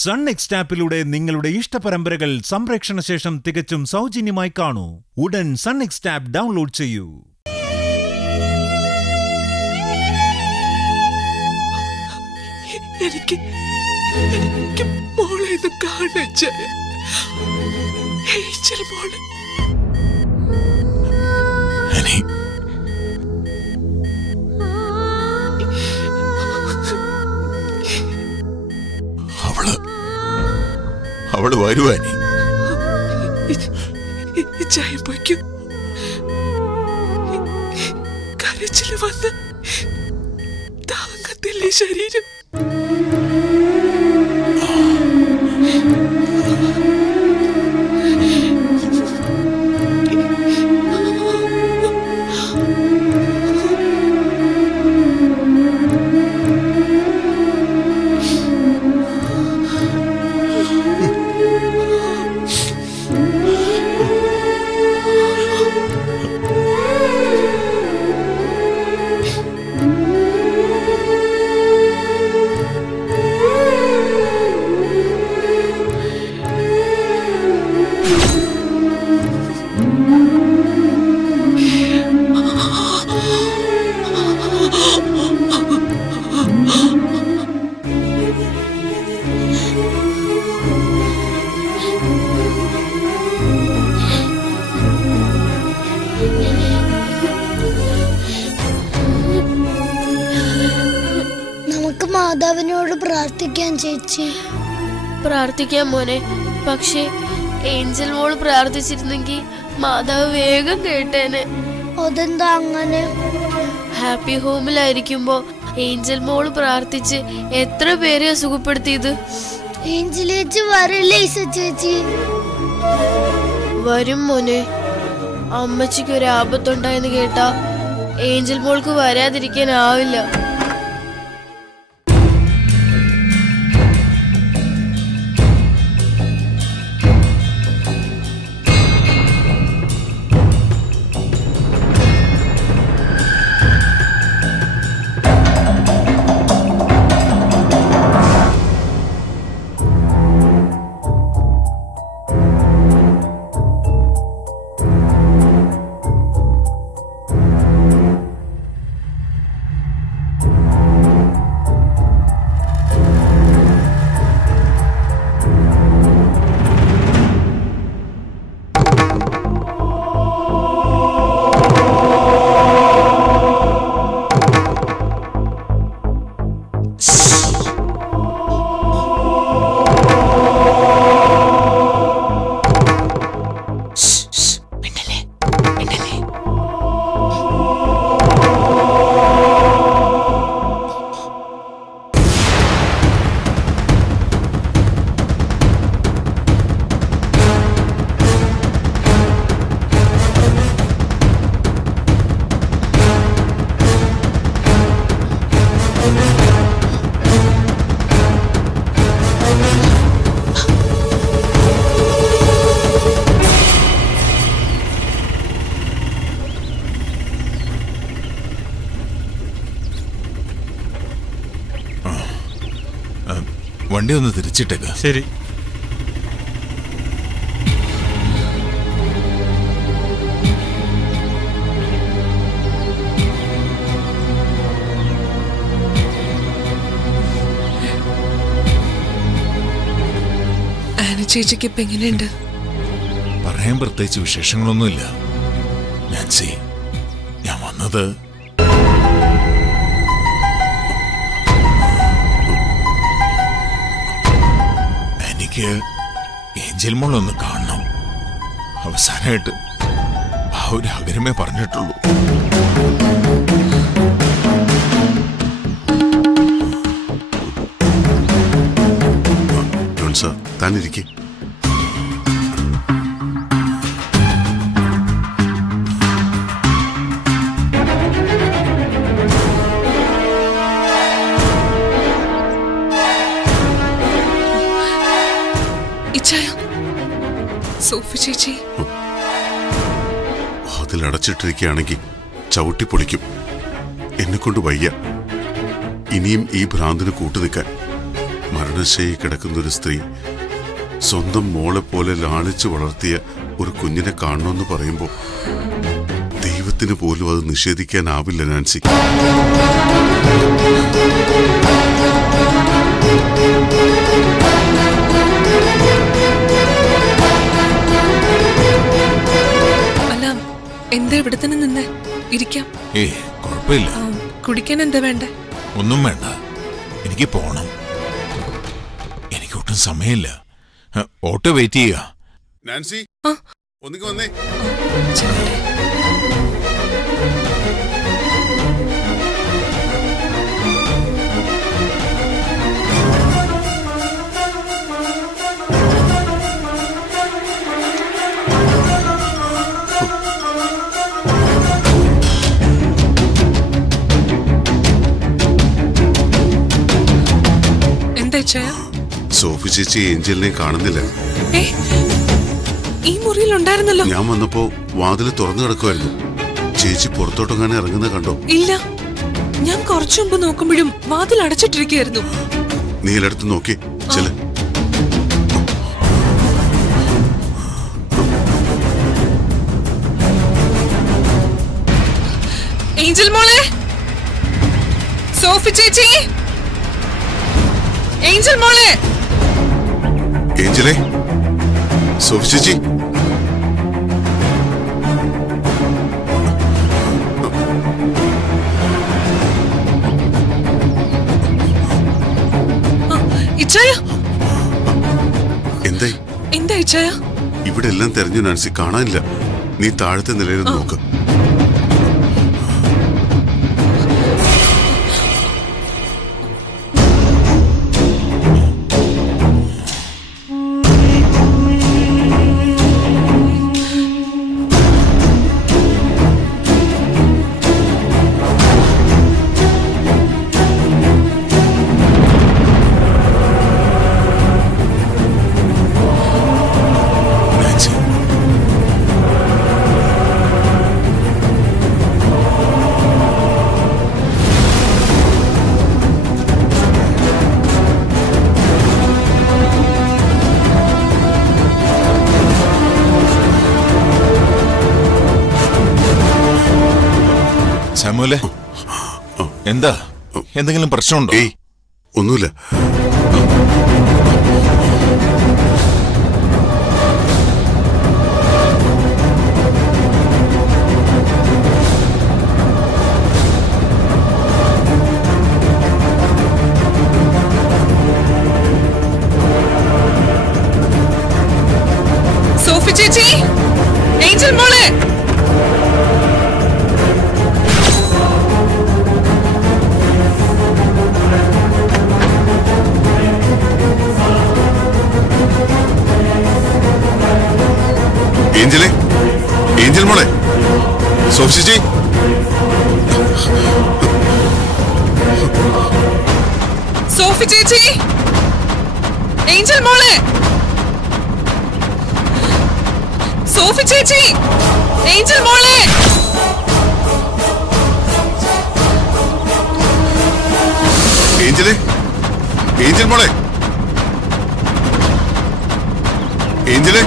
Sun next ആപ്പിലൂടെ നിങ്ങളുടെ ഇഷ്ടപരമ്പരകൾ സംപ്രേക്ഷണ ശേഷം തികച്ചും സൗജന്യമായി കാണൂ. ഉടൻ സൺ നെക്സ്റ്റ് ആപ്പ് ഡൗൺലോഡ് ചെയ്യൂ. എനിക്ക് മോളെ കാണാൻ മോള് അവള് വരുവാനി ചായ പോയിക്കും. കരച്ചില് വന്ന് താങ്ങത്തില്ലേ ശരീരം. മാതാവിനോട് പ്രാർത്ഥിക്കാൻ ചേച്ചി. പ്രാർത്ഥിക്കാൻ മോനെ. പക്ഷേ ഏഞ്ചൽ മോള് പ്രാർത്ഥിച്ചിരുന്നെങ്കിൽ മാതാവ് വേഗം കേട്ടേനെ. അതെന്താ അങ്ങനെ? ഹാപ്പി ഹോമിലായിരിക്കുമ്പോ ഏഞ്ചൽ മോള് പ്രാർത്ഥിച്ച് എത്ര പേരെ സുഖപ്പെടുത്തിയത്. ഏഞ്ചൽ ചേച്ചി വരില്ലേ ചേച്ചി? വരും മോനെ. അമ്മച്ചിക്ക് ഒരു ആപത്തുണ്ടായെന്ന് കേട്ടാ ഏഞ്ചൽ മോൾക്ക് വരാതിരിക്കാനാവില്ല. വണ്ടി ഒന്ന് തിരിച്ചിട്ടേക്ക്. ശരി. ചേച്ചിക്ക് ഇപ്പൊ എങ്ങനെയുണ്ട്? പറയാൻ പ്രത്യേകിച്ച് വിശേഷങ്ങളൊന്നുമില്ല. നാൻസി, ഞാൻ വന്നത് എനിക്ക് ഏഞ്ചൽ മോളൊന്ന് കാണണം. അവസാനമായിട്ട് ആ ഒരു ആഗ്രഹമേ പറഞ്ഞിട്ടുള്ളൂ. ജോൺസ, താനിരിക്കേ. സോഫി ചേച്ചി വാതിലടച്ചിട്ടിരിക്കുകയാണെങ്കിൽ ചവിട്ടി പൊളിക്കും. എന്നെക്കൊണ്ട് വയ്യ ഇനിയും ഈ ഭ്രാന്തിന് കൂട്ടുനിൽക്കാൻ. മരണശൈലി കിടക്കുന്നൊരു സ്ത്രീ സ്വന്തം മോളെ പോലെ ലാളിച്ചു വളർത്തിയ ഒരു കുഞ്ഞിനെ കാണണമെന്ന് പറയുമ്പോൾ ദൈവത്തിന് പോലും അത് നിഷേധിക്കാനാവില്ല നാൻസി. അല്ല, എന്താ ഇവിടെ തന്നെ നിന്ന് ഇരിക്കാം? കുഴപ്പമില്ല. കുടിക്കാൻ എന്താ വേണ്ടേ? ഒന്നും വേണ്ട, എനിക്ക് പോണം. എനിക്കൊട്ടും സമയമില്ല. ഓട്ടോ വെയിറ്റ് ചെയ്യുക. നാൻസി ഒന്നിക്ക് വന്നേ. എന്താ സോഫി ചേച്ചി ഏഞ്ചലിനെ കാണുന്നില്ല. ഈ മുറിയിൽ ഉണ്ടായിരുന്നല്ലോ. ഞാൻ വന്നപ്പോ വാതിൽ തുറന്നു കിടക്കുമായിരുന്നു. ചേച്ചി പുറത്തോട്ടങ്ങനെ ഇറങ്ങുന്നത് കണ്ടോ? ഇല്ല, ഞാൻ കുറച്ചു മുമ്പ് നോക്കുമ്പോഴും വാതിൽ അടച്ചിട്ടിരിക്കുകയായിരുന്നു. നീ എല്ലായിടത്തും നോക്കി ചെല. ഏഞ്ചൽ മോളെ, സോഫി ചേച്ചി, ഏഞ്ചൽ മോളെ. ഏഞ്ചലെ, സോഫി ചേച്ചി. എന്തായി? എന്താ ഇച്ചായ? ഇവിടെ എല്ലാം തെരഞ്ഞു നാൻസി, കാണാനില്ല. നീ താഴത്തെ നിലയിൽ നോക്ക്. സാമുവലെ, എന്താ? എന്തെങ്കിലും പ്രശ്നമുണ്ടോ? ഏയ്, ഒന്നുമില്ല. സോഫി ചേച്ചി, ഏഞ്ചൽ മോളെ. ഏഞ്ചലെ, ഏഞ്ചൽ മോളെ, സോഫി ചേച്ചി. സോഫി ചേച്ചി, ഏഞ്ചൽ മോളെ. സോഫി ചേച്ചി, ഏഞ്ചൽ മോളെ. ഏഞ്ചലെ, ഏഞ്ചൽ മോളെ, ഏഞ്ചലെ.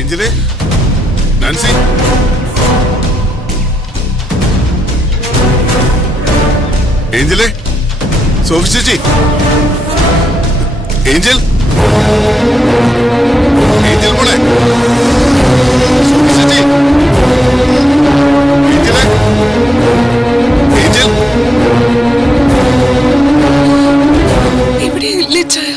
ഏഞ്ചലെ, നാൻസി. ഏഞ്ചലെ, സോഫി ചേച്ചി. ഏഞ്ചൽ, ഏഞ്ചൽ മോളെ, സോഫി ചേച്ചി. ഏഞ്ചലെ, ഏഞ്ചൽ. ഇവിടെ ഇല്ല ചായ.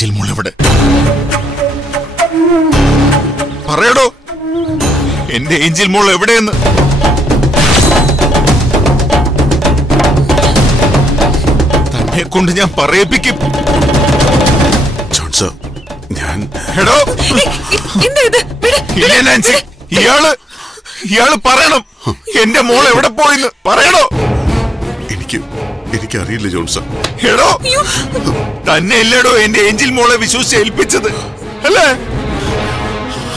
ഏഞ്ചൽ മോൾ എവിടെ? പറയടോ, എന്റെ ഏഞ്ചൽ മോൾ എവിടെയെന്ന്. തന്നെ കൊണ്ട് ഞാൻ പറയിപ്പിക്കും. ജോൺസ, ഞാൻ എടോ, ഇല്ല നാൻസി, ഇയാള് പറയണം എന്റെ മോൾ എവിടെ പോയിന്ന്. പറയണോ? എനിക്കറിയില്ല ജോൺസ. എടോ, തന്നെ ഇല്ലടോ എന്റെ ഏഞ്ചൽ മോളെ വിശ്വസിച്ച് ഏൽപ്പിച്ചത് അല്ലേ?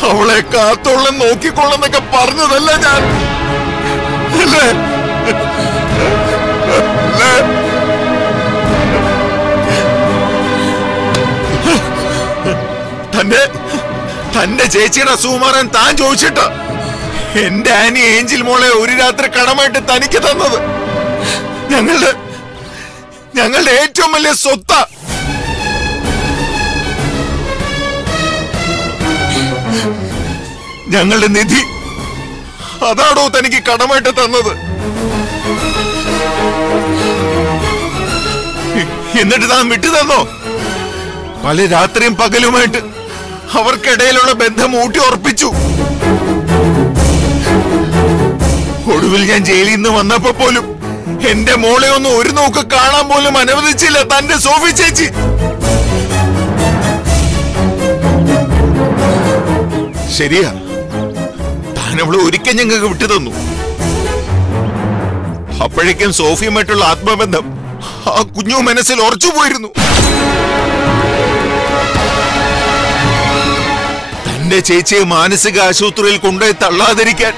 അവളെ കാത്തോളം നോക്കിക്കൊള്ളെന്നൊക്കെ പറഞ്ഞതല്ല ഞാൻ, അല്ലേ? തന്റെ ചേച്ചിയുടെ സുകുമാരൻ താൻ ചോദിച്ചിട്ട് എന്റെ ആനി ഏഞ്ചൽ മോളെ ഒരു രാത്രി കടമായിട്ട് തനിക്ക് തന്നത് ഞങ്ങളുടെ ഏറ്റവും വലിയ സ്വത്ത. ഞങ്ങളുടെ നിധി അതാണോ തനിക്ക് കടമായിട്ട് തന്നത്? എന്നിട്ട് താൻ വിട്ടു തന്നോ? പല രാത്രിയും പകലുമായിട്ട് അവർക്കിടയിലുള്ള ബന്ധം ഊട്ടി ഉറപ്പിച്ചു. ഒടുവിൽ ഞാൻ ജയിലിൽ നിന്ന് വന്നപ്പോ പോലും എന്റെ മോളെ ഒന്നും ഒരു നോക്ക് കാണാൻ പോലും അനുവദിച്ചില്ല തന്റെ സോഫി ചേച്ചി. ശരിയാ, താനവളെ ഒരിക്കൽ ഞങ്ങൾക്ക് വിട്ടു തന്നു. അപ്പോഴേക്കും സോഫിയുമായിട്ടുള്ള ആത്മബന്ധം ആ കുഞ്ഞു മനസ്സിൽ ഉറച്ചുപോയിരുന്നു. തന്റെ ചേച്ചിയെ മാനസിക ആശുപത്രിയിൽ കൊണ്ടുപോയി തള്ളാതിരിക്കാൻ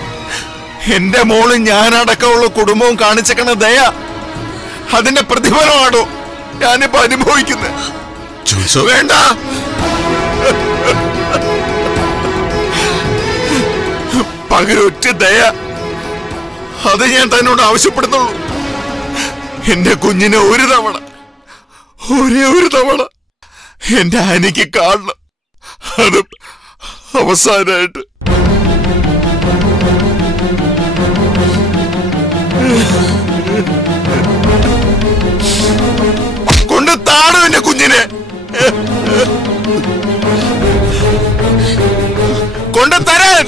എന്റെ മോളും ഞാനടക്കമുള്ള കുടുംബവും കാണിച്ചേക്കണ ദയ, അതിന്റെ പ്രതിഫലമാണോ ഞാനിപ്പോ അനുഭവിക്കുന്നത്? വേണ്ട, പകരൊറ്റ ദയ, അത് ഞാൻ തന്നോട് ആവശ്യപ്പെടുന്നുള്ളൂ. എന്റെ കുഞ്ഞിനെ ഒരു തവണ, ഒരേ ഒരു തവണ എന്റെ ആനിക്ക് കാണണം. അത് അവസാനായിട്ട്. കൊണ്ട് താണു എന്റെ കുഞ്ഞിനെ, കൊണ്ട് തരാൻ.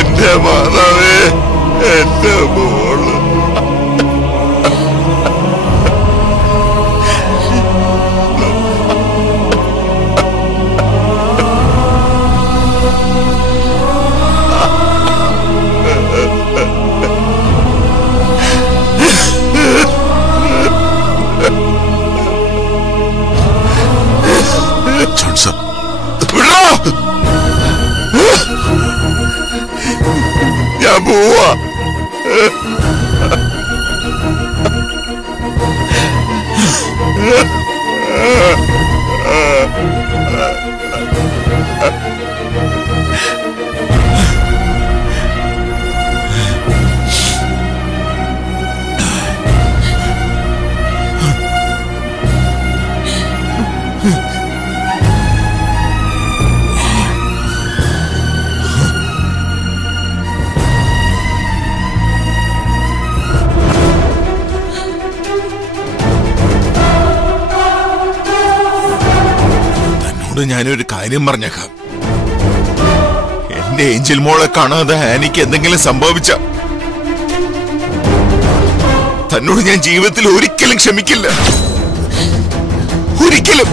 എന്റെ മാതാവേ, എന്റെ മോള്. ഞാൻ പോവാ. ഞാനൊരു കാര്യം പറഞ്ഞേക്കാം. എന്റെ ഏഞ്ചൽ മോളെ കാണാതെ ആനിക്ക് എന്തെങ്കിലും സംഭവിച്ച തന്നോട് ഞാൻ ജീവിതത്തിൽ ഒരിക്കലും ക്ഷമിക്കില്ല. ഒരിക്കലും.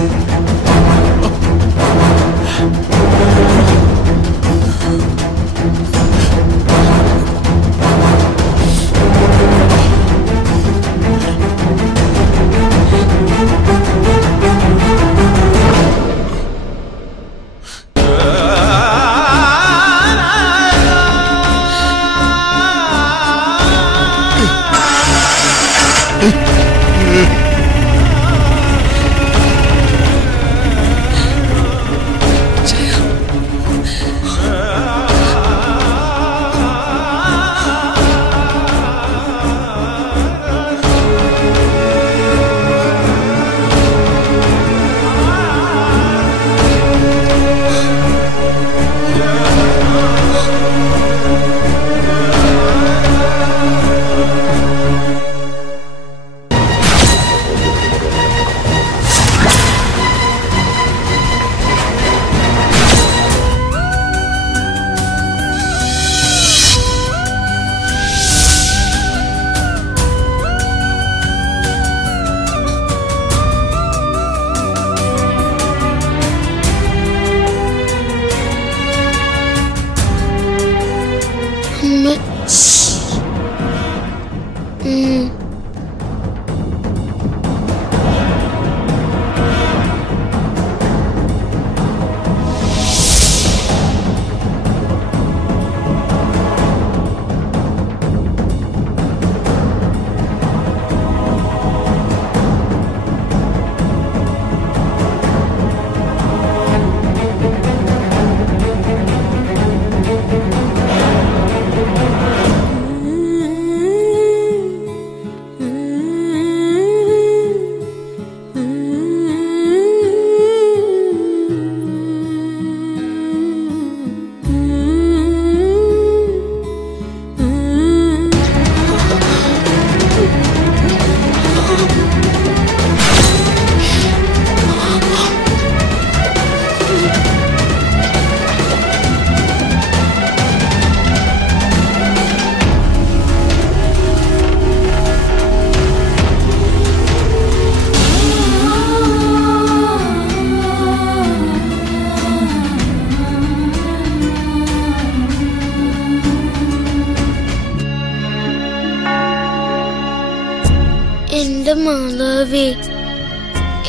മാതാവേ,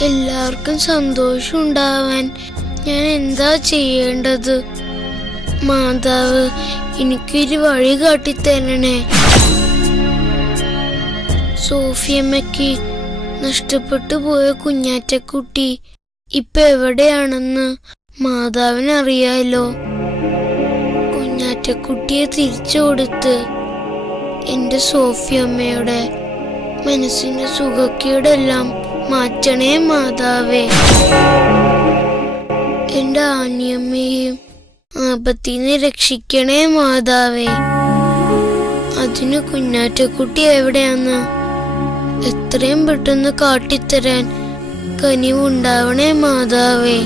എല്ലാവർക്കും സന്തോഷം ഉണ്ടാവാൻ ഞാൻ എന്താ ചെയ്യേണ്ടത്? മാതാവ് എനിക്കൊരു വഴി കാട്ടിത്തരണേ. സോഫിയമ്മയ്ക്ക് നഷ്ടപ്പെട്ടു പോയ കുഞ്ഞാറ്റക്കുട്ടി ഇപ്പൊ എവിടെയാണെന്ന് മാതാവിനറിയാലോ. കുഞ്ഞാറ്റക്കുട്ടിയെ തിരിച്ചു കൊടുത്ത് എന്റെ സോഫിയമ്മയുടെ മനസ്സിന്റെ സുഖക്കേടെല്ലാം മാറ്റണേ മാതാവേ. എന്റെ ആനിയമ്മയെയും ആപത്തിനെ രക്ഷിക്കണേ മാതാവേ. അതിന് കുഞ്ഞാറ്റക്കുട്ടി എവിടെയാന്ന് എത്രയും പെട്ടെന്ന് കാട്ടിത്തരാൻ കനിവുണ്ടാവണേ മാതാവേ.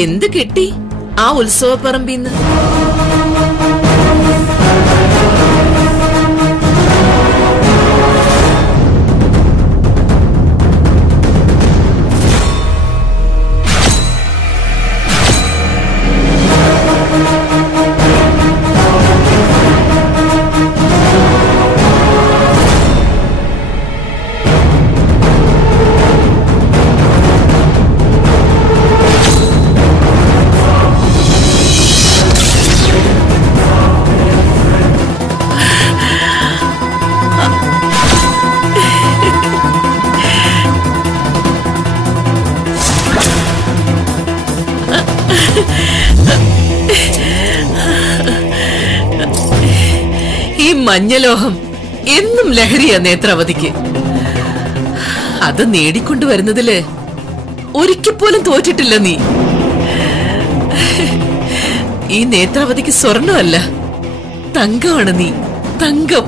എന്ത് കിട്ടി ആ ഉത്സവപ്പറമ്പിന്ന്? ഈ മഞ്ഞലോഹം എന്നും ലഹരിയാ നേത്രാവതിക്ക്. അത് നേടിക്കൊണ്ടുവരുന്നതില് ഒരിക്കൽ പോലും തോറ്റിട്ടില്ല നീ. ഈ നേത്രാവതിക്ക് സ്വർണ്ണമല്ല, തങ്കമാണ് നീ, തങ്കം.